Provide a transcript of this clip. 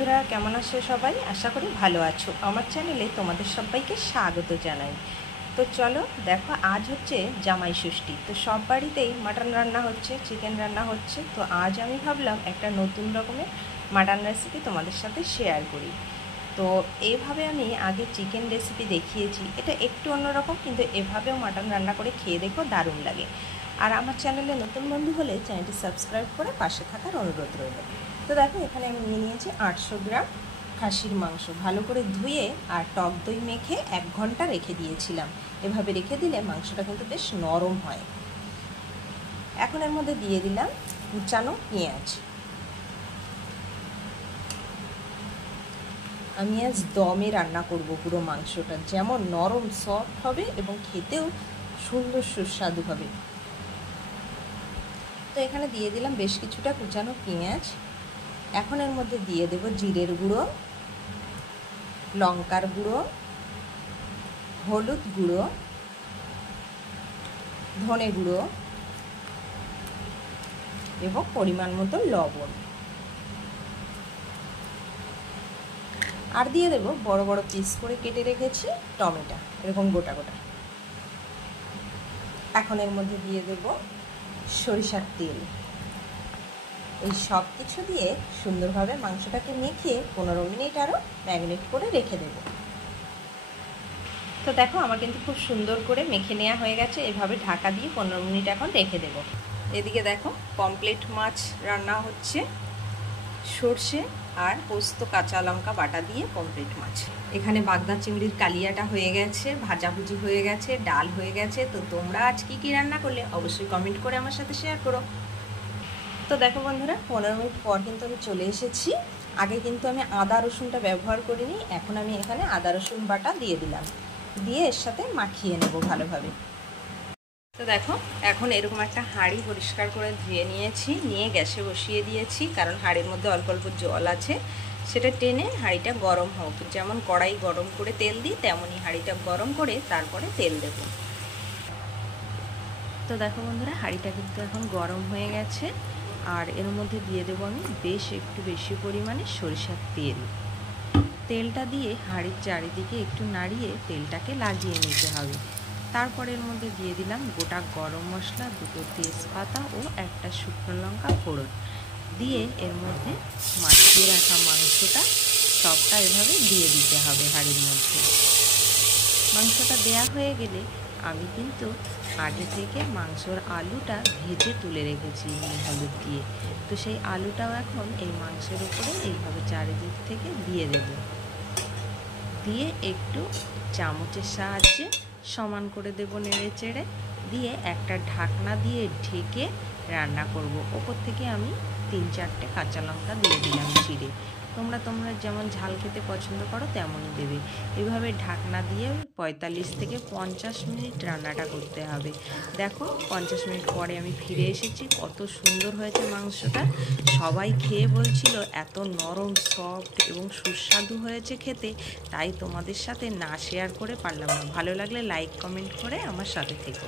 বন্ধুরা, কেমন আছো সবাই? আশা করি ভালো আছো। আমার চ্যানেলে তোমাদের সবাইকে স্বাগত জানাই। তো চলো দেখো, আজ হচ্ছে জামাই ষষ্ঠী। তো সব বাড়িতেই মাটন রান্না হচ্ছে, চিকেন রান্না হচ্ছে। তো আজ আমি ভাবলাম একটা নতুন রকমের মাটন রেসিপি তোমাদের সাথে শেয়ার করি। তো এইভাবে আমি আগে চিকেন রেসিপি দেখিয়েছি, এটা একটু অন্যরকম, কিন্তু এভাবেও মাটন রান্না করে খেয়ে দেখো, দারুণ লাগে। আর আমার চ্যানেলে নতুন বন্ধু হলে চ্যানেলটি সাবস্ক্রাইব করে পাশে থাকার অনুরোধ রইল। তো দেখো, এখানে আমি নিয়ে নিয়েছি 800 গ্রাম খাসির মাংস। ভালো করে ধুয়ে আর টক দই মেখে 1 ঘন্টা রেখে দিয়েছিলাম। এভাবে রেখে দিলে মাংসটা কিন্তু বেশ নরম হয়। এখন এর মধ্যে দিয়ে দিলাম কুচানো পেঁয়াজ। আমি আজ দমে রান্না করব পুরো মাংসটা, যেমন নরম সফট হবে এবং খেতেও সুন্দর সুস্বাদু হবে। তো এখানে দিয়ে দিলাম বেশ কিছুটা কুচানো পেঁয়াজ। এখন এর মধ্যে দিয়ে দেব জিরের গুঁড়ো, লঙ্কার গুঁড়ো, হলুদ গুঁড়ো, ধনে গুঁড়ো এবং পরিমাণ মতো লবণ। আর দিয়ে দেব বড় বড় পিস করে কেটে রেখেছি টমেটো, এরকম গোটা গোটা। এখন এর মধ্যে দিয়ে দেব সরিষার তেল। এই সব কিছু দিয়ে সুন্দরভাবে মাংসটাকে মেখে 15 মিনিট আরও ম্যারিনেট করে রেখে দেব। তো দেখো, আমার কিন্তু খুব সুন্দর করে মেখে নেওয়া হয়ে গেছে। এভাবে ঢাকা দিয়ে 15 মিনিট এখন রেখে দেব। এদিকে দেখো, পমফ্রেট মাছ রান্না হচ্ছে। সর্ষে আর পোস্ত কাঁচা লঙ্কা বাটা দিয়ে পমফ্রেট মাছ। এখানে বাগদা চিংড়ির কালিয়াটা হয়ে গেছে, ভাজাভুজি হয়ে গেছে, ডাল হয়ে গেছে। তো তোমরা আজ কী রান্না করলে অবশ্যই কমেন্ট করে আমার সাথে শেয়ার করো। তো দেখো বন্ধুরা, 15 মিনিট পর কিন্তু আমি চলে এসেছি। আগে কিন্তু আমি আদা রসুনটা ব্যবহার করিনি, এখন আমি এখানে আদা রসুন বাটা দিয়ে দিলাম, দিয়ে এর সাথে মাখিয়ে নেব ভালোভাবে। তো দেখো, এখন এরকম একটা হাঁড়ি পরিষ্কার করে ধুয়ে নিয়েছি, নিয়ে গ্যাসে বসিয়ে দিয়েছি, কারণ হাঁড়ির মধ্যে অল্প অল্প জল আছে। সেটা টেনে হাঁড়িটা গরম হোক। যেমন কড়াই গরম করে তেল দিই, তেমনই হাঁড়িটা গরম করে তারপরে তেল দেব। তো দেখো বন্ধুরা, হাঁড়িটা কিন্তু এখন গরম হয়ে গেছে। আর এর মধ্যে দিয়ে দেবো আমি একটু বেশি পরিমাণে সরিষার তেল। তেলটা দিয়ে হাঁড়ির চারিদিকে একটু নাড়িয়ে তেলটাকে লাগিয়ে নিতে হবে। তারপরে এর মধ্যে দিয়ে দিলাম গোটা গরম মশলা, 2টো তেজপাতা ও একটা শুকনো লঙ্কা ফোড়ন দিয়ে এর মধ্যে মাখিয়ে রাখা মাংসটা সবটা এভাবে দিয়ে দিতে হবে হাঁড়ির মধ্যে। মাংসটা দেয়া হয়ে গেলে আমি কিন্তু আগে থেকে মাংসর আলুটা ভেজে তুলে রেখেছি নুন হলুদ দিয়ে। তো সেই আলুটাও এখন এই মাংসের উপরে এইভাবে চারিদিক থেকে দিয়ে দেব। দিয়ে একটু চামচের সাহায্যে সমান করে দেব, নেড়ে চেড়ে দিয়ে একটা ঢাকনা দিয়ে ঢেকে রান্না করব। ওপর থেকে আমি 3-4টে কাঁচা লঙ্কা দিয়ে দিলাম চিড়ে। তোমরা যেমন ঝাল খেতে পছন্দ করো তেমনই দেবে। এভাবে ঢাকনা দিয়ে 45 থেকে 50 মিনিট রান্নাটা করতে হবে। দেখো, 50 মিনিট পরে আমি ফিরে এসেছি। কত সুন্দর হয়েছে মাংসটা। সবাই খেয়ে বলছিল এত নরম, সফট এবং সুস্বাদু হয়েছে খেতে। তাই তোমাদের সাথে না শেয়ার করে পারলাম না। ভালো লাগলে লাইক কমেন্ট করে আমার সাথে থেকো।